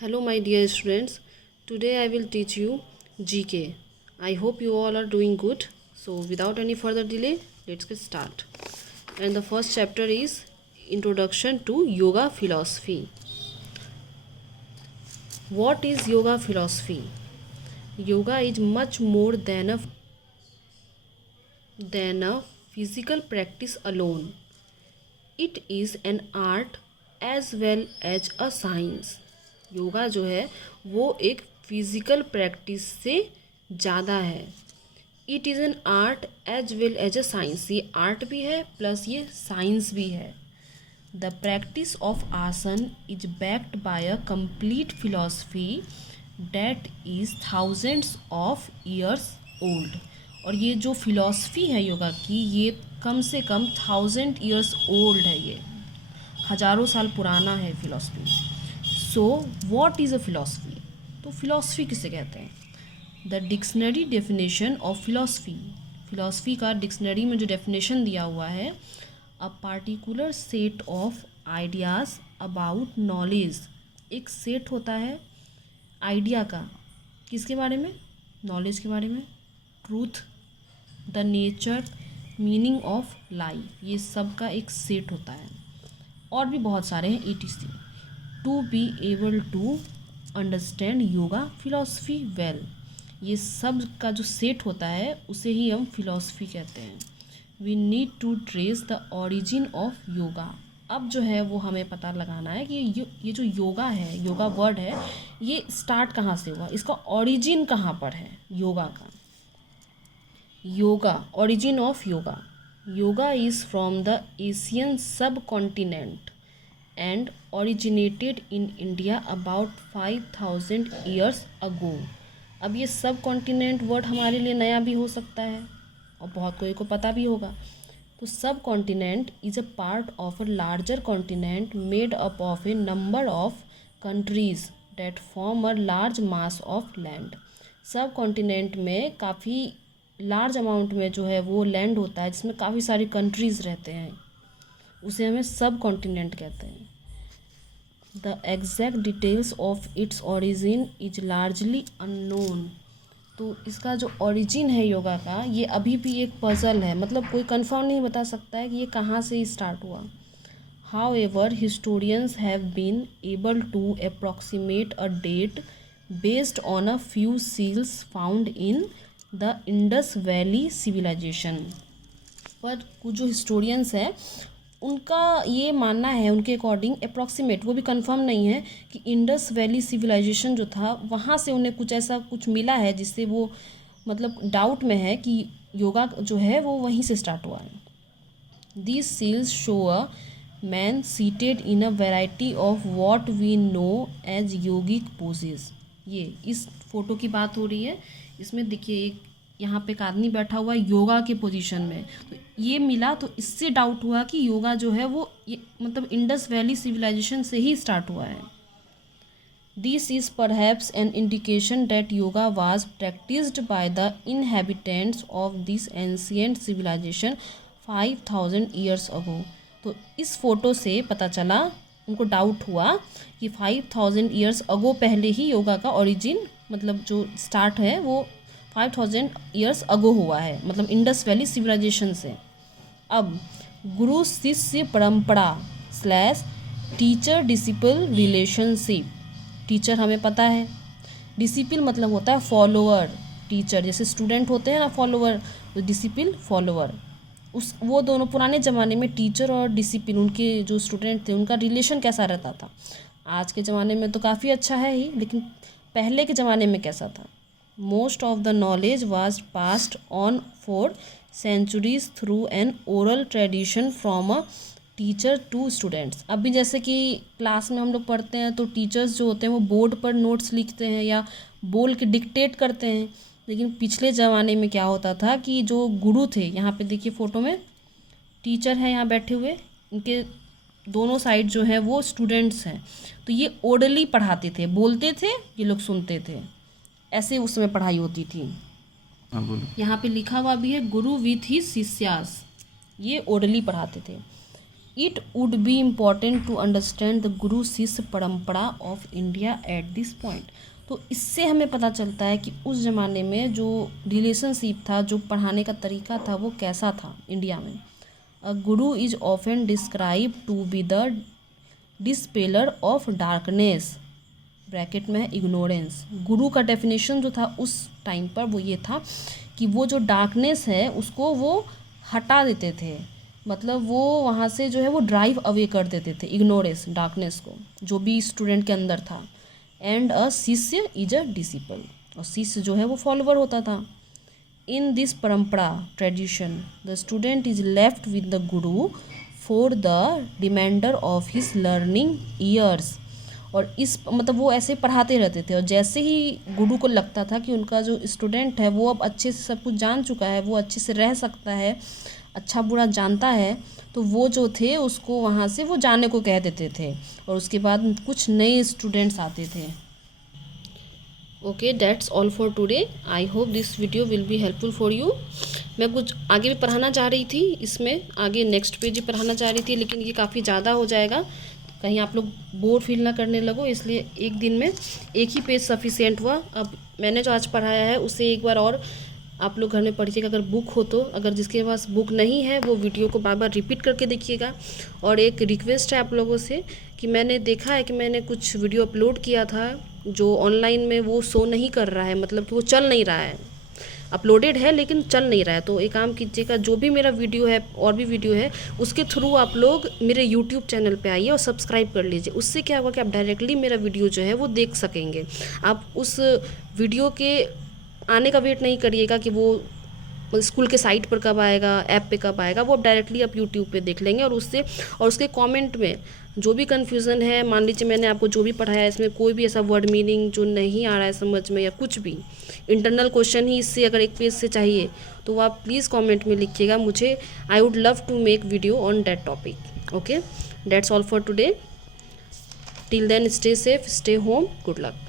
Hello, my dear students. Today I will teach you GK. I hope you all are doing good. So, without any further delay, let's get start. And the first chapter is Introduction to Yoga Philosophy. What is Yoga Philosophy? Yoga is much more than a physical practice alone. It is an art as well as a science. Yoga जो है वो एक physical practice से ज़्यादा है. It is an art as well as a science. ये art भी है प्लस ये साइंस भी है. The practice of asana is backed by a complete philosophy that is thousands of years old. और ये जो फिलॉसफी है योगा की ये कम से कम 1000 ईयर्स ओल्ड है. ये हज़ारों साल पुराना है philosophy. So what is a philosophy? तो फिलॉसफी किसे कहते हैं? The dictionary definition of philosophy. Philosophy का डिक्शनरी में जो डेफिनेशन दिया हुआ है, a particular set of ideas about knowledge. एक सेट होता है आइडिया का. किसके बारे में? नॉलेज के बारे में. Truth, the nature, meaning of life, ये सब का एक सेट होता है. और भी बहुत सारे हैं etc. To be able to understand yoga philosophy well, ये सब का जो सेट होता है उसे ही हम फिलॉसफी कहते हैं. We need to trace the origin of yoga. अब जो है वो हमें पता लगाना है कि ये जो योगा है, योगा वर्ड है, ये स्टार्ट कहाँ से हुआ, इसका ओरिजिन कहाँ पर है योगा का. Yoga, origin of yoga. Yoga is from the Asian subcontinent and originated in India about 5000 years ago. अब ये सब कॉन्टिनेंट वर्ड हमारे लिए नया भी हो सकता है और बहुत कोई को पता भी होगा. तो subcontinent is a part of a larger continent made up of a number of countries that form a large mass of land. Subcontinent में काफ़ी लार्ज अमाउंट में जो है वो लैंड होता है जिसमें काफ़ी सारी कंट्रीज़ रहते हैं, उसे हमें सब कॉन्टिनेंट कहते हैं. The exact details of its origin is largely unknown. तो इसका जो ओरिजिन है योगा का ये अभी भी एक पजल है, मतलब कोई कंफर्म नहीं बता सकता है कि ये कहाँ से स्टार्ट हुआ. However, historians have been able to approximate a date based on a few seals found in the Indus valley civilisation. पर कुछ जो हिस्टोरियंस हैं उनका ये मानना है, उनके अकॉर्डिंग अप्रॉक्सीमेट, वो भी कंफर्म नहीं है, कि इंडस वैली सिविलाइजेशन जो था वहाँ से उन्हें कुछ ऐसा कुछ मिला है जिससे वो मतलब डाउट में है कि योगा जो है वो वहीं से स्टार्ट हुआ है. These seals show a man seated in a variety of what we know as yogic poses. ये इस फोटो की बात हो रही है. इसमें देखिए एक यहाँ पे एक आदमी बैठा हुआ है योगा के पोजीशन में. तो ये मिला तो इससे डाउट हुआ कि योगा जो है वो ये मतलब इंडस वैली सिविलाइजेशन से ही स्टार्ट हुआ है. This is perhaps an indication that yoga was practised by the inhabitants of this ancient civilisation 5000 years ago. तो इस फोटो से पता चला, उनको डाउट हुआ कि 5000 ईयर्स अगो पहले ही योगा का ओरिजिन मतलब जो स्टार्ट है वो 5000 ईयर्स अगो हुआ है, मतलब इंडस वैली सिविलाइजेशन से. अब गुरु शिष्य परंपरा slash teacher disciple relationship. Teacher हमें पता है, डिसिपल मतलब होता है फॉलोअर. टीचर जैसे स्टूडेंट होते हैं ना फॉलोअर, तो डिसिपल फॉलोअर. उस वो दोनों पुराने ज़माने में टीचर और डिसिपल उनके जो स्टूडेंट थे उनका रिलेशन कैसा रहता था. आज के ज़माने में तो काफ़ी अच्छा है ही, लेकिन पहले के ज़माने में कैसा था. Most of the knowledge was passed on for centuries through an oral tradition from a teacher to students. अभी जैसे कि क्लास में हम लोग पढ़ते हैं तो टीचर्स जो होते हैं वो बोर्ड पर नोट्स लिखते हैं या बोल के डिक्टेट करते हैं. लेकिन पिछले ज़माने में क्या होता था कि जो गुरु थे, यहाँ पे देखिए फ़ोटो में टीचर है यहाँ बैठे हुए, इनके दोनों साइड जो है वो स्टूडेंट्स हैं. तो ये ओरली पढ़ाते थे, बोलते थे, ये लोग सुनते थे. ऐसे उस समय पढ़ाई होती थी. यहाँ पे लिखा हुआ भी है गुरु विथ ही शिष्यास, ये ओरली पढ़ाते थे. It would be important to understand the guru shishya parampara of India at this point. तो इससे हमें पता चलता है कि उस ज़माने में जो रिलेशनशिप था, जो पढ़ाने का तरीका था, वो कैसा था इंडिया में। A guru is often describe to be the dispeller of darkness, bracket में है इग्नोरेंस। गुरु का डेफिनेशन जो था उस टाइम पर वो ये था कि वो जो डार्कनेस है उसको वो हटा देते थे, मतलब वो वहाँ से जो है वो ड्राइव अवे कर देते थे, इग्नोरेंस, डार्कनेस को, जो भी स्टूडेंट के अंदर था। एंड अ शिष्य इज अ डिसिपल, और शिष्य जो है वो फॉलोवर होता था। In this parampara tradition the student is left with the guru for the reminder of his learning years. और इस मतलब वो ऐसे पढ़ाते रहते थे, और जैसे ही गुरु को लगता था कि उनका जो स्टूडेंट है वो अब अच्छे से सब कुछ जान चुका है, वो अच्छे से रह सकता है, अच्छा बुरा जानता है, तो वो जो थे उसको वहाँ से वो जाने को कह देते थे, और उसके बाद कुछ नए स्टूडेंट्स आते थे। Okay, that's all for today. I hope this video will be helpful for you. मैं कुछ आगे भी पढ़ाना चाह रही थी, इसमें आगे नेक्स्ट पेज ही पढ़ाना चाह रही थी, लेकिन ये काफ़ी ज़्यादा हो जाएगा, कहीं आप लोग बोर फील ना करने लगो, इसलिए एक दिन में एक ही पेज सफिशिएंट हुआ। अब मैंने जो आज पढ़ाया है उसे एक बार और आप लोग घर में पढ़िएगा, अगर बुक हो तो। अगर जिसके पास बुक नहीं है वो वीडियो को बार बार रिपीट करके देखिएगा। और एक रिक्वेस्ट है आप लोगों से कि मैंने देखा है कि मैंने कुछ वीडियो अपलोड किया था जो ऑनलाइन में वो शो नहीं कर रहा है, मतलब कि वो चल नहीं रहा है, अपलोडेड है लेकिन चल नहीं रहा है। तो एक काम कीजिएगा, जो भी मेरा वीडियो है और भी वीडियो है उसके थ्रू आप लोग मेरे यूट्यूब चैनल पे आइए और सब्सक्राइब कर लीजिए। उससे क्या होगा कि आप डायरेक्टली मेरा वीडियो जो है वो देख सकेंगे। आप उस वीडियो के आने का वेट नहीं करिएगा कि वो स्कूल के साइट पर कब आएगा, ऐप पे कब आएगा, वो आप डायरेक्टली आप यूट्यूब पे देख लेंगे। और उसके कमेंट में जो भी कन्फ्यूज़न है, मान लीजिए मैंने आपको जो भी पढ़ाया है इसमें कोई भी ऐसा वर्ड मीनिंग जो नहीं आ रहा है समझ में, या कुछ भी इंटरनल क्वेश्चन ही इससे अगर एक पेज से चाहिए तो वो आप प्लीज़ कमेंट में लिखिएगा मुझे। I would love to make video on that topic. Okay, that's all for today. Till then stay safe, stay home, good luck.